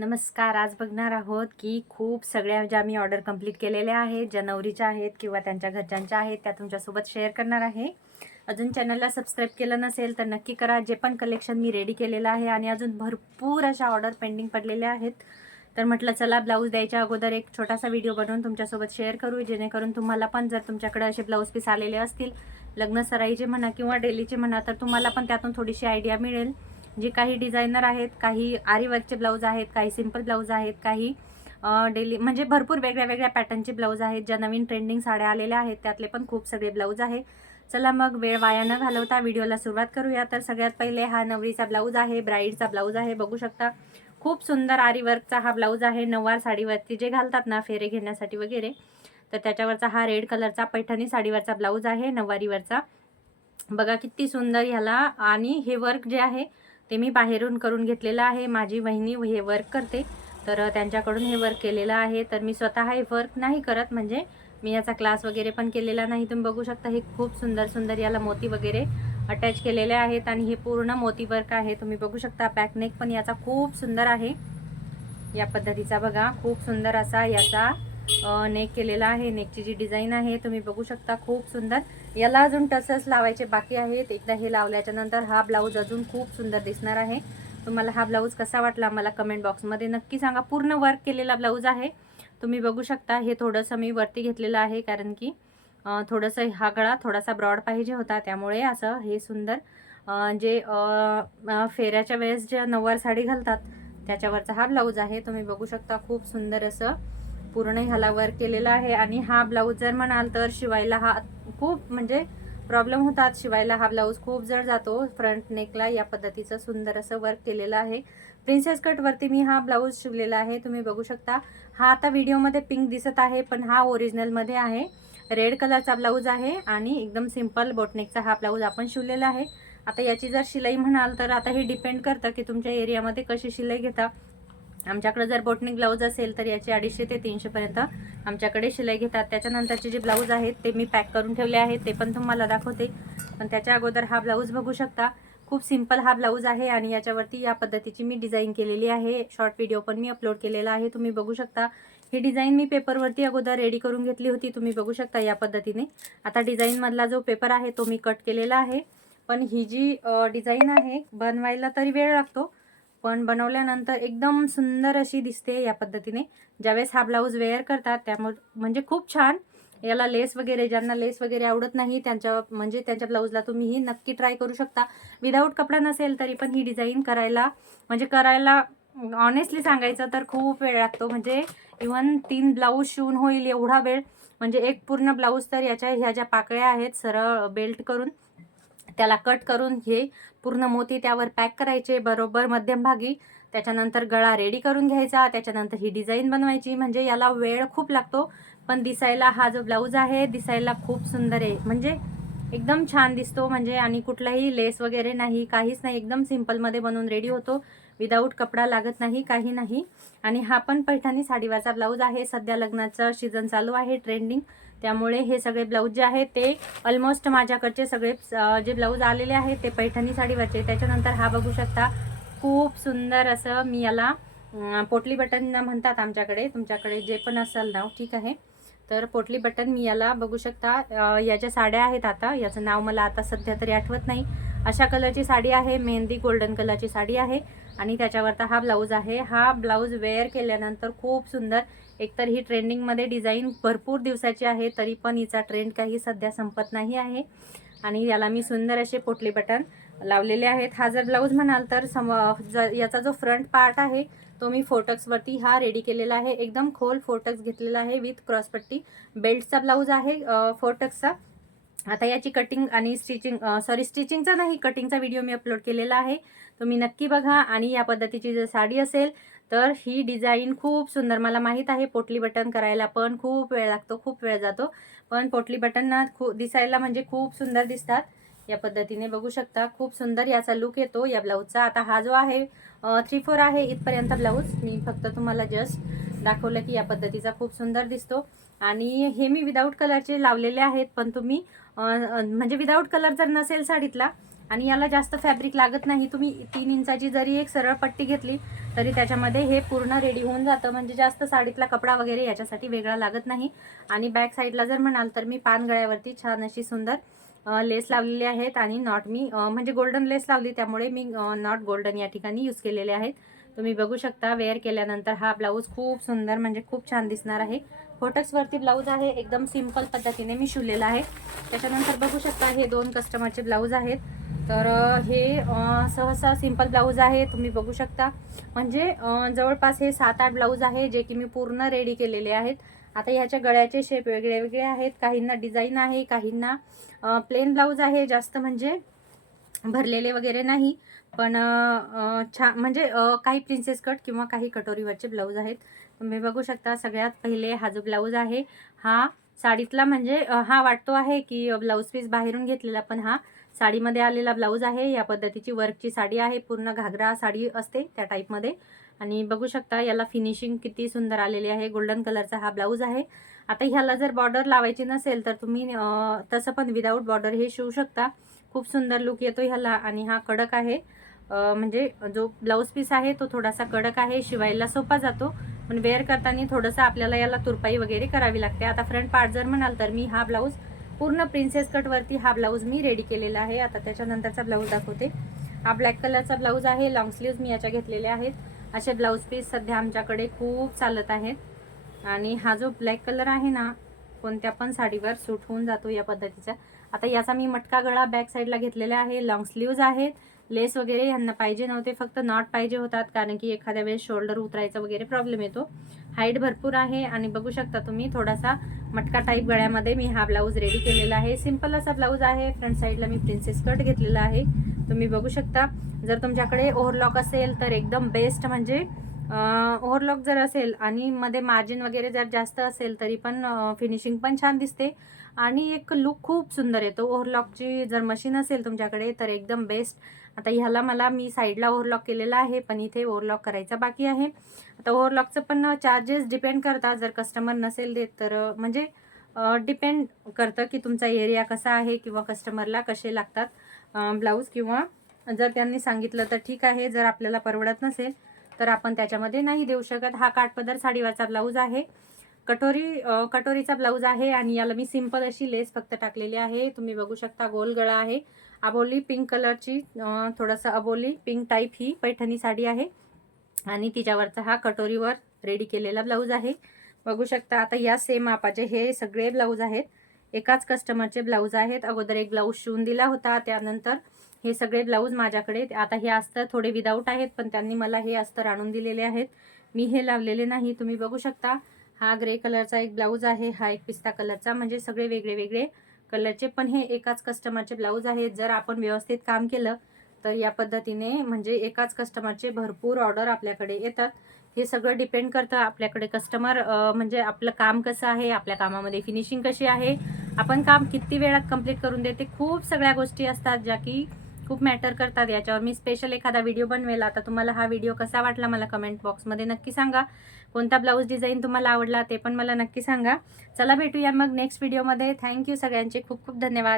नमस्कार. आज बघणार आहोत की खूप सगळ्या ज्या मी ऑर्डर कंप्लीट केलेल्या आहेत, ज्या नवरीच्या आहेत किंवा त्यांच्या घरच्यांच्या आहेत, त्या तुमच्यासोबत शेअर करणार आहे. अजून चॅनलला सबस्क्राईब केलं नसेल तर नक्की करा. जे पण कलेक्शन मी रेडी केलेलं आहे आणि अजून भरपूर अशा ऑर्डर पेंडिंग पडलेल्या आहेत. तर म्हटलं चला ब्लाऊज द्यायच्या अगोदर एक छोटासा व्हिडिओ बनवून तुमच्यासोबत शेअर करू, जेणेकरून तुम्हाला पण जर तुमच्याकडे असे ब्लाऊज पीस आलेले असतील, लग्न सराईचे म्हणा किंवा डेलीचे म्हणा, तर तुम्हाला पण त्यातून थोडीशी आयडिया मिळेल. जे काही डिझायनर आहेत, काही आरी वर्कचे ब्लाऊज आहेत, काही सिंपल ब्लाऊज आहेत, काही डेली म्हणजे भरपूर वेगळ्या वेगळ्या पॅटर्नचे ब्लाऊज आहेत. ज्या नवीन ट्रेंडिंग साड्या आलेल्या आहेत त्यातले पण खूप सगळे ब्लाऊज आहे. चला मग वेळ वाया न घालवता व्हिडिओला सुरुवात करूया. तर सगळ्यात पहिले हा नवरीचा ब्लाऊज आहे, ब्राईडचा ब्लाऊज आहे. बघू शकता खूप सुंदर आरी वर्कचा हा ब्लाऊज आहे. नऊवार साडीवरती जे घालतात ना फेरे घेण्यासाठी वगैरे, तर त्याच्यावरचा हा रेड कलरचा पैठणी साडीवरचा ब्लाऊज आहे नऊवारीवरचा. बघा किती सुंदर ह्याला. आणि हे वर्क जे आहे ते मी बाहेरून करून घेतलेलं आहे. माझी वहिनी हे वर्क करते, तर त्यांच्याकडून हे वर्क केलेलं आहे. तर मी स्वतः हे वर्क नाही करत, म्हणजे मी याचा क्लास वगैरे पण केलेला नाही. तुम्ही बघू शकता हे खूप सुंदर सुंदर याला मोती वगैरे अटॅच केलेले आहेत आणि हे पूर्ण मोती वर्क आहे. तुम्ही बघू शकता बॅकनेक पण याचा खूप सुंदर आहे. या पद्धतीचा बघा खूप सुंदर असा याचा नेक केलेला आहे. नेकची जी डिझाईन आहे तुम्ही बघू शकता खूप सुंदर. याला अजून टसल्स लावायचे बाकी आहेत. एकदा हे लावल्याच्या नंतर हा ब्लाऊज अजून खूप सुंदर दिसणार आहे. तुम्हाला हा ब्लाऊज कसा वाटला मला कमेंट बॉक्समध्ये नक्की सांगा. पूर्ण वर्क केलेला ब्लाऊज आहे. तुम्ही बघू शकता हे थोडंसं मी वरती घेतलेलं आहे, कारण की थोडंसं हा गळा थोडासा ब्रॉड पाहिजे होता, त्यामुळे असं हे सुंदर जे फेऱ्याच्या वेळेस जे नऊवार साडी घालतात त्याच्यावरचा हा ब्लाऊज आहे. तुम्ही बघू शकता खूप सुंदर असं पूर्ण ह्याला वर्क केलेला आहे. आणि हा ब्लाऊज जर म्हणाल तर शिवायला हा खूप म्हणजे प्रॉब्लेम होतात. शिवायला हा ब्लाऊज खूप जड जातो. फ्रंट नेकला या पद्धतीचं सुंदर असं वर्क केलेलं आहे. प्रिन्सेस कट वरती मी हा ब्लाऊज शिवलेला आहे. तुम्ही बघू शकता हा आता व्हिडिओमध्ये पिंक दिसत आहे, पण हा ओरिजिनलमध्ये आहे. रेड कलरचा ब्लाऊज आहे आणि एकदम सिंपल बोटनेकचा हा ब्लाऊज आपण शिवलेला आहे. आता याची जर शिलाई म्हणाल तर आता हे डिपेंड करतं की तुमच्या एरियामध्ये कशी शिलाई घेता. आमच्याकडे जर बोटनेक ब्लाऊज असेल तर याची 250 ते 300 पर्यंत आमच्याकडे शिलाई घेतात. त्याच्यानंतरचे जे ब्लाऊज आहेत ते मी पॅक करून ठेवले आहेत, ते पण तुम्हाला दाखवते. पण त्याच्या अगोदर हा ब्लाऊज बघू शकता खूप सिंपल हा ब्लाऊज आहे आणि याच्यावरती या पद्धतीची मी डिझाईन केलेली आहे. शॉर्ट व्हिडिओ पण मी अपलोड केलेला आहे. तुम्ही बघू शकता ही डिझाईन मी पेपरवरती अगोदर रेडी करून घेतली होती. तुम्ही बघू शकता या पद्धतीने. आता डिझाईनमधला जो पेपर आहे तो मी कट केलेला आहे. पण ही जी डिझाईन आहे बनवायला तरी वेळ लागतो, पण बनवल्यानंतर एकदम सुंदर अशी दिसते या पद्धतीने. ज्यावेळेस हा ब्लाऊज वेअर करतात त्यामुळे म्हणजे खूप छान. याला लेस वगैरे, ज्यांना लेस वगैरे आवडत नाही त्यांच्या म्हणजे त्यांच्या ब्लाऊजला तुम्ही ही नक्की ट्राय करू शकता. विदाऊट कपडा नसेल तरी पण ही डिझाईन करायला ऑनेस्टली सांगायचं तर खूप वेळ लागतो. म्हणजे इव्हन 3 ब्लाऊज शिवून होईल एवढा वेळ. म्हणजे एक पूर्ण ब्लाऊज तर ह्या ज्या पाकळ्या आहेत सरळ बेल्ट करून त्याला कट करून हे पूर्ण मोती त्यावर पॅक करायचे बरोबर मध्यमभागी. त्याच्यानंतर गळा रेडी करून घ्यायचा, त्याच्यानंतर ही डिझाईन बनवायची. म्हणजे याला वेळ खूप लागतो. पण दिसायला हा जो ब्लाऊज आहे दिसायला खूप सुंदर आहे, म्हणजे एकदम छान दिसतो. म्हणजे आणि कुठलाही लेस वगैरे नाही, काहीच नाही. एकदम सिंपलमध्ये बनवून रेडी होतो. विदाऊट कपडा लागत नाही, काही नाही. आणि हा पण पैठणी साडीवरचा ब्लाऊज आहे. सध्या लग्नाचं सीझन चालू आहे ट्रेंडिंग, त्यामुळे हे सगळे ब्लाऊज जे आहेत ते ऑलमोस्ट माझ्याकडचे सगळे जे ब्लाऊज आलेले आहेत ते पैठणी साडीवरचे. त्याच्यानंतर हा बघू शकता खूप सुंदर असं मी याला पोटली बटन म्हणतात आमच्याकडे, तुमच्याकडे जे पण असेल नाव ठीक आहे. तर पोटली बटन मी याला बघू शकता. याच्या साड्या आहेत, आता याचं नाव मला आता सध्या तरी आठवत नाही. अशा कलरची साडी आहे, मेहंदी गोल्डन कलरची साडी आहे आणि त्याच्यावरता हा ब्लाऊज आहे. हा ब्लाऊज वेअर केल्यानंतर खूप सुंदर. एकतर ही ट्रेंडिंगमध्ये डिझाईन भरपूर दिवसाची आहे, तरी पण हिचा ट्रेंड काही सध्या संपत नाही आहे. आणि याला मी सुंदर असे पोटली बटन लावलेले आहेत. हा जर ब्लाऊज म्हणाल तर याचा जो फ्रंट पार्ट आहे तो मी फोटक्सवरती हा रेडी केलेला आहे. एकदम खोल फोटक्स घेतलेला आहे विथ क्रॉसपट्टी. बेल्टचा ब्लाऊज आहे फोटक्सचा. आता याची कटिंग आणि स्टिचिंगचा नाही, कटिंगचा व्हिडिओ मी अपलोड केलेला आहे, तुम्ही नक्की बघा. आणि या पद्धतीची जर साडी असेल तर ही डिझाईन खूप सुंदर. मला माहीत आहे पोटली बटन करायला पण खूप वेळ लागतो, खूप वेळ जातो, पण पोटली बटनना दिसायला म्हणजे खूप सुंदर दिसतात. या पद्धतीने बघू शकता खूप सुंदर याचा लुक येतो या ब्लाऊजचा. आता हा जो आहे 3/4 आहे इथपर्यंत ब्लाऊज. मी फक्त तुम्हाला जस्ट दाखवलं की या पद्धतीचा खूप सुंदर दिसतो. आणि हे मी विदाऊट कलरचे लावलेले आहेत, पण तुम्ही म्हणजे विदाऊट कलर जर नसेल साडीतला आणि याला जास्त फॅब्रिक लागत नाही. तुम्ही 3 इंचाची जरी एक सरळ पट्टी घेतली तरी त्याच्यामध्ये हे पूर्ण रेडी होऊन जातं. म्हणजे जास्त साडीतला कपडा वगैरे याच्यासाठी वेगळा लागत नाही. आणि बॅक साईडला जर म्हणाल तर मी पानगळ्यावरती छान अशी सुंदर लेस लावलेली आहेत आणि नॉट मी म्हणजे गोल्डन लेस लावली, त्यामुळे मी नॉट गोल्डन या ठिकाणी यूज केलेले आहेत. तुम्ही बघू शकता वेअर केल्यानंतर हा ब्लाऊज खूप सुंदर म्हणजे खूप छान दिसणार आहे. फोटक्सवरती ब्लाऊज आहे, एकदम सिंपल पद्धतीने मी शिवलेला आहे. त्याच्यानंतर बघू शकता हे 2 कस्टमरचे ब्लाऊज आहेत. तर हे सहसा सिंपल ब्लाऊज आहे, तुम्ही बघू शकता. म्हणजे जवळपास हे 7-8 ब्लाऊज आहे जे की मी पूर्ण रेडी केलेले आहेत. आता ह्याच्या गळ्याचे शेप वेगळे वेगळे आहेत, काहींना डिझाईन आहे, काहींना प्लेन ब्लाऊज आहे, जास्त म्हणजे भरलेले वगैरे नाही. पण छान म्हणजे काही प्रिन्सेस कट किंवा काही कटोरीवरचे ब्लाऊज आहेत. तुम्ही बघू शकता. सगळ्यात पहिले हा जो ब्लाऊज आहे हा साडीतला म्हणजे हा वाटतो आहे की ब्लाऊज पीस बाहेरून घेतलेला, पण हा साडीमध्ये आलेला ब्लाऊज आहे. या पद्धतीची वर्कची साडी आहे, पूर्ण घागरा साडी असते त्या टाईपमध्ये. आणि बघू शकता याला फिनिशिंग किती सुंदर आलेली आहे. गोल्डन कलरचा हा ब्लाऊज आहे. आता ह्याला जर बॉर्डर लावायची नसेल तर तुम्ही तसं पण विदाऊट बॉर्डर हे शिवू शकता. खूप सुंदर लुक येतो ह्याला. आणि हा कडक आहे, म्हणजे जो ब्लाऊज पीस आहे तो थोडासा कडक आहे, शिवायला सोपा जातो, पण वेअर करताना थोडंसं आपल्याला याला तुरपाई वगैरे करावी लागते. आता फ्रंट पार्ट जर म्हणाल तर मी हा ब्लाऊज पूर्ण प्रिन्सेस कटवरती हा ब्लाऊज मी रेडी केलेला आहे. आता त्याच्यानंतरचा ब्लाऊज दाखवते. हा ब्लॅक कलरचा ब्लाऊज आहे, लॉंग स्लीव्ज मी याच्या घेतलेल्या आहेत. असे ब्लाऊज पीस सध्या आमच्याकडे खूप चालत आहेत. आणि हा जो ब्लॅक कलर आहे ना कोणत्या पण साडीवर सूट होऊन जातो या पद्धतीचा. आता याचा मी मटका गळा बॅक साईडला घेतलेला आहे, लॉंग स्लीव्ज आहेत. लेस वगैरे ह्यांना पाहिजे नव्हते, फक्त नॉट पाहिजे होतात, कारण की एखाद्या वेळेस शोल्डर उतरायचा वगैरे प्रॉब्लेम येतो. हाईट भरपूर आहे. आणि बघू शकता तुम्ही थोडासा मटका टाईप गळ्यामध्ये मी हा ब्लाऊज रेडी केलेला आहे. सिंपल असा ब्लाऊज आहे. फ्रंट साईडला मी प्रिन्सेस कट घेतलेला आहे, तुम्ही बघू शकता. जर तुमच्याकडे ओव्हरलॉक असेल तर एकदम बेस्ट, म्हणजे ओव्हरलॉक जर असेल आणि मध्ये मार्जिन वगैरे जर जास्त असेल तरी पण फिनिशिंग पण छान दिसते आणि एक लुक खूप सुंदर येतो. ओव्हरलॉकची जर मशीन असेल तुमच्याकडे तर एकदम बेस्ट. आता ह्याला मी साईडला ओव्हरलॉक केलेला आहे, पण इथे ओव्हरलॉक करायचा बाकी आहे. आता ओव्हरलॉकचं पण चार्जेस डिपेंड करतात. जर कस्टमर नसेल देत तर म्हणजे डिपेंड करतं की तुमचा एरिया कसा आहे किंवा कस्टमरला कसे लागतात ब्लाऊज, किंवा जर त्यांनी सांगितलं तर ठीक आहे, जर आपल्याला परवडत नसेल तर आपण त्याच्यामध्ये नाही देऊ शकत. हा काठपदर साडीवरचा ब्लाऊज आहे, कटोरीचा ब्लाऊज आहे. आणि याला मी सिंपल अशी लेस फक्त टाकलेली आहे, तुम्ही बघू शकता. गोल गळा आहे, अबोली पिंक कलरची, थोडंसं अबोली पिंक टाईप ही पैठणी साडी आहे. आणि तिच्यावरचा हा कटोरीवर रेडी केलेला ब्लाऊज आहे, बघू शकता. आता या सेम मापाचे हे सगळे ब्लाऊज आहेत, एकाच कस्टमरचे ब्लाऊज आहेत. अगोदर एक ब्लाऊज शिवून दिला होता, त्यानंतर हे सगळे ब्लाऊज माझ्याकडे. आता हे अस्तर थोडे विदाऊट आहेत, पण त्यांनी मला हे अस्तर आणून दिलेले आहेत, मी हे लावलेले नाही. तुम्ही बघू शकता. हा ग्रे कलरचा एक ब्लाऊज आहे, हा एक पिस्ता कलरचा, म्हणजे सगळे वेगळे वेगळे कलरचे, पण हे एकाच कस्टमरचे ब्लाऊज आहेत. जर आपण व्यवस्थित काम केलं तर या पद्धतीने म्हणजे एकाच कस्टमरचे भरपूर ऑर्डर आपल्याकडे येतात. हे सगळं डिपेंड करतं आपल्याकडे कस्टमर म्हणजे आपलं काम कसं आहे, आपल्या कामामध्ये फिनिशिंग कशी आहे, आपण काम किती वेळात कंप्लीट करून देते, खूप सगळ्या गोष्टी असतात ज्या की खूप मॅटर करतात. याच्यावर मी स्पेशल एखादा व्हिडिओ बनवेल. आता तुम्हाला हा व्हिडिओ कसा वाटला मला कमेंट बॉक्समध्ये नक्की सांगा. कोणता ब्लाऊज डिझाईन तुम्हाला आवडला ते पण मला नक्की सांगा. चला भेटूया मग नेक्स्ट व्हिडिओमध्ये. थँक्यू सगळ्यांचे, खूप खूप धन्यवाद.